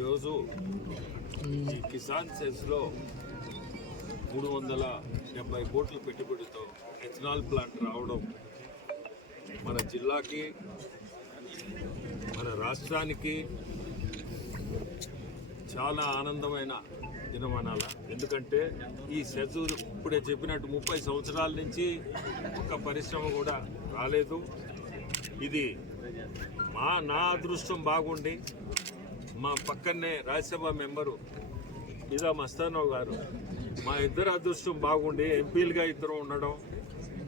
ఈరోజు ఈ కిసాన్ సెస్లో 370 కోట్ల పెట్టుబడితో ఎథనాల్ ప్లాంట్ రావడం మన జిల్లాకి, మన రాష్ట్రానికి చాలా ఆనందమైన దినమనాల. ఎందుకంటే ఈ సెజ్ ఇప్పుడే చెప్పినట్టు 30 సంవత్సరాల నుంచి ఒక పరిశ్రమ కూడా రాలేదు. ఇది నా అదృష్టం బాగుండి మా పక్కనే రాజ్యసభ మెంబరు నిజాం మస్తానరావు గారు, మా ఇద్దరు అదృష్టం బాగుండి ఎంపీలుగా ఇద్దరు ఉండడం,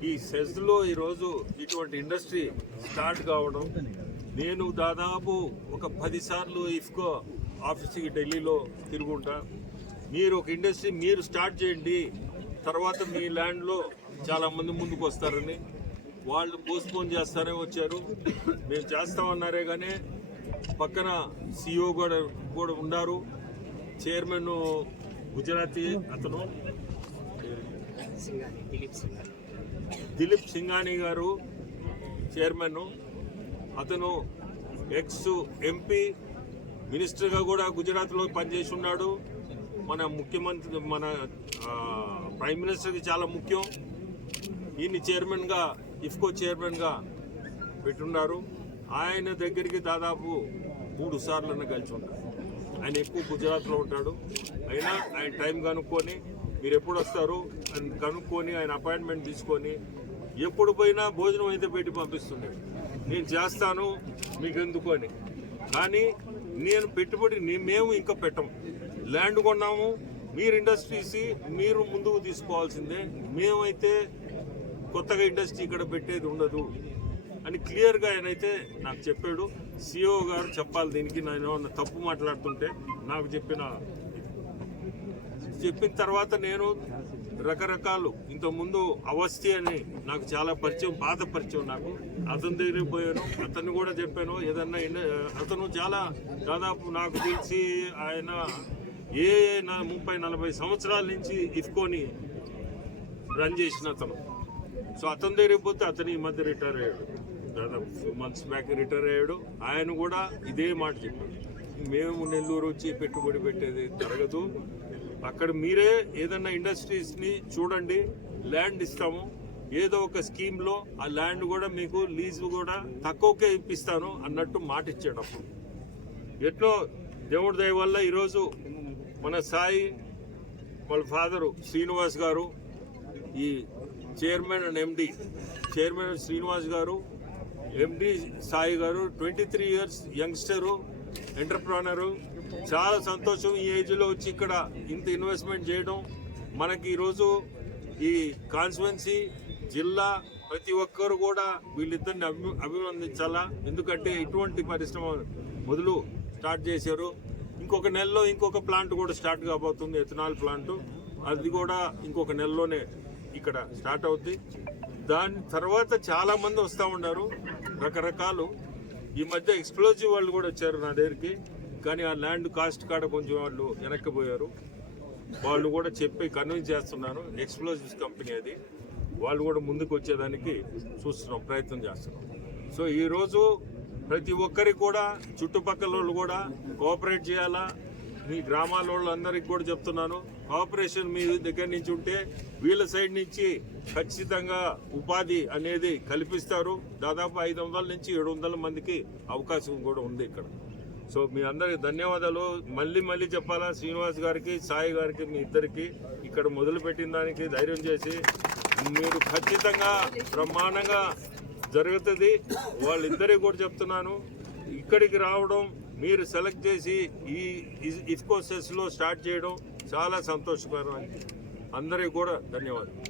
ఈ సెజ్లో ఈరోజు ఇటువంటి ఇండస్ట్రీ స్టార్ట్ కావడం. నేను దాదాపు ఒక 10 సార్లు ఇఫ్కో ఆఫీస్కి ఢిల్లీలో తిరుగుంటా. మీరు ఒక ఇండస్ట్రీ మీరు స్టార్ట్ చేయండి, తర్వాత మీ ల్యాండ్లో చాలామంది ముందుకు వస్తారని వాళ్ళు పోస్ట్పోన్ చేస్తారే వచ్చారు. మేము చేస్తామన్నారే కానీ పక్కన సిఇఓ కూడా ఉన్నారు. చైర్మన్ గుజరాతీ అతను దిలీప్ సింఘానీ గారు చైర్మన్. అతను ఎక్స్ ఎంపీ, మినిస్టర్గా కూడా గుజరాత్లో పనిచేసి ఉన్నాడు. మన ముఖ్యమంత్రి, మన ప్రైమ్ మినిస్టర్కి చాలా ముఖ్యం. ఈయన్ని చైర్మన్గా, ఇఫ్కో చైర్మన్గా పెట్టున్నారు. ఆయన దగ్గరికి దాదాపు 3 సార్లు కలిసి ఉంటారు. ఆయన ఎక్కువ గుజరాత్లో ఉంటాడు. అయినా ఆయన టైం కనుక్కొని మీరు ఎప్పుడు వస్తారు అని కనుక్కొని ఆయన అపాయింట్మెంట్ తీసుకొని ఎప్పుడు పోయినా భోజనం అయితే పెట్టి పంపిస్తున్నాడు. నేను చేస్తాను మీకు ఎందుకు అని. కానీ నేను పెట్టుబడి మేము ఇంకా పెట్టము. ల్యాండ్ కొన్నాము, మీరు ఇండస్ట్రీస్ మీరు ముందుకు తీసుకోవాల్సిందే. మేమైతే కొత్తగా ఇండస్ట్రీ ఇక్కడ పెట్టేది ఉండదు అని క్లియర్గా ఆయనైతే నాకు చెప్పాడు. సిఇఓ గారు చెప్పాలి దీనికి. నేను ఏమన్నా తప్పు మాట్లాడుతుంటే నాకు చెప్పిన తర్వాత నేను రకరకాలు ఇంతకుముందు అవస్థి అని నాకు చాలా పరిచయం, పాత పరిచయం నాకు. అతని దగ్గరికి పోయాను, అతన్ని కూడా చెప్పాను ఏదన్నా. అతను చాలా దాదాపు నాకు తెలిసి ఆయన 30-40 సంవత్సరాల నుంచి ఇఫ్కోని రన్ చేసిన అతను. సో అతని దగ్గరికి పోతే అతను ఈ మధ్య రిటైర్ అయ్యాడు, దాదాపు 2 months బ్యాక్ రిటైర్ అయ్యాడు. ఆయన కూడా ఇదే మాట చెప్పాడు, మేము నెల్లూరు వచ్చి పెట్టుబడి పెట్టేది జరగదు. అక్కడ మీరే ఏదన్నా ఇండస్ట్రీస్ని చూడండి, ల్యాండ్ ఇస్తాము, ఏదో ఒక స్కీమ్లో ఆ ల్యాండ్ కూడా మీకు లీజు కూడా తక్కువకే ఇప్పిస్తాను అన్నట్టు మాట ఇచ్చాడు. అప్పుడు ఎట్లో దేవుడి దయ వల్ల ఈరోజు మన సాయి వాళ్ళ ఫాదరు శ్రీనివాస్ గారు, ఈ chairman and MD, chairman Srinivas గారు, ఎండి సాయి గారు 23 years యంగ్స్టరు, ఎంటర్ప్రెన్యూరు. చాలా సంతోషం ఈ ఏజ్లో వచ్చి ఇక్కడ ఇంత ఇన్వెస్ట్మెంట్ చేయడం. మనకి ఈరోజు ఈ కాన్స్టిట్యుయెన్సీ, జిల్లా, ప్రతి ఒక్కరు కూడా వీళ్ళిద్దరిని అభినందించాలా. ఎందుకంటే ఇటువంటి పరిశ్రమ మొదలు స్టార్ట్ చేశారు. ఇంకొక నెలలో ఇంకొక ప్లాంట్ కూడా స్టార్ట్ కాబోతుంది, ఎథనాల్ ప్లాంట్. అది కూడా ఇంకొక నెలలోనే ఇక్కడ స్టార్ట్ అవుద్ది. దాని తర్వాత చాలా మంది వస్తూ ఉన్నారు రకరకాలు. ఈ మధ్య ఎక్స్ప్లోజివ్ వాళ్ళు కూడా వచ్చారు నా దగ్గరికి, కానీ ఆ ల్యాండ్ కాస్ట్ కాడ కొంచెం వాళ్ళు వెనక్కిపోయారు. వాళ్ళు కూడా చెప్పి కన్విన్స్ చేస్తున్నాను. ఎక్స్ప్లోజివ్స్ కంపెనీ అది. వాళ్ళు కూడా ముందుకు వచ్చేదానికి చూస్తున్నాం, ప్రయత్నం చేస్తున్నాం. సో ఈరోజు ప్రతి ఒక్కరికి కూడా, చుట్టుపక్కల వాళ్ళు కూడా కోఆపరేట్ చేయాలా. మీ గ్రామాల వాళ్ళందరికీ కూడా చెప్తున్నాను, కోఆపరేషన్ మీ దగ్గర నుంచి ఉంటే వీళ్ళ సైడ్ నుంచి ఖచ్చితంగా ఉపాధి అనేది కల్పిస్తారు. దాదాపు 500 నుంచి 700 మందికి అవకాశం కూడా ఉంది ఇక్కడ. సో మీ అందరికి ధన్యవాదాలు. మళ్ళీ చెప్పాలా, శ్రీనివాస్ గారికి, సాయి గారికి, మీ ఇద్దరికి ఇక్కడ మొదలుపెట్టిన దానికి ధైర్యం చేసి మీరు ఖచ్చితంగా బ్రహ్మాండంగా జరుగుతుంది. వాళ్ళిద్దరికి కూడా చెప్తున్నాను, ఇక్కడికి రావడం, మీరు సెలెక్ట్ చేసి ఈ ఇఫ్కో సెస్లో స్టార్ట్ చేయడం చాలా సంతోషకరం. అందరికీ కూడా ధన్యవాదాలు.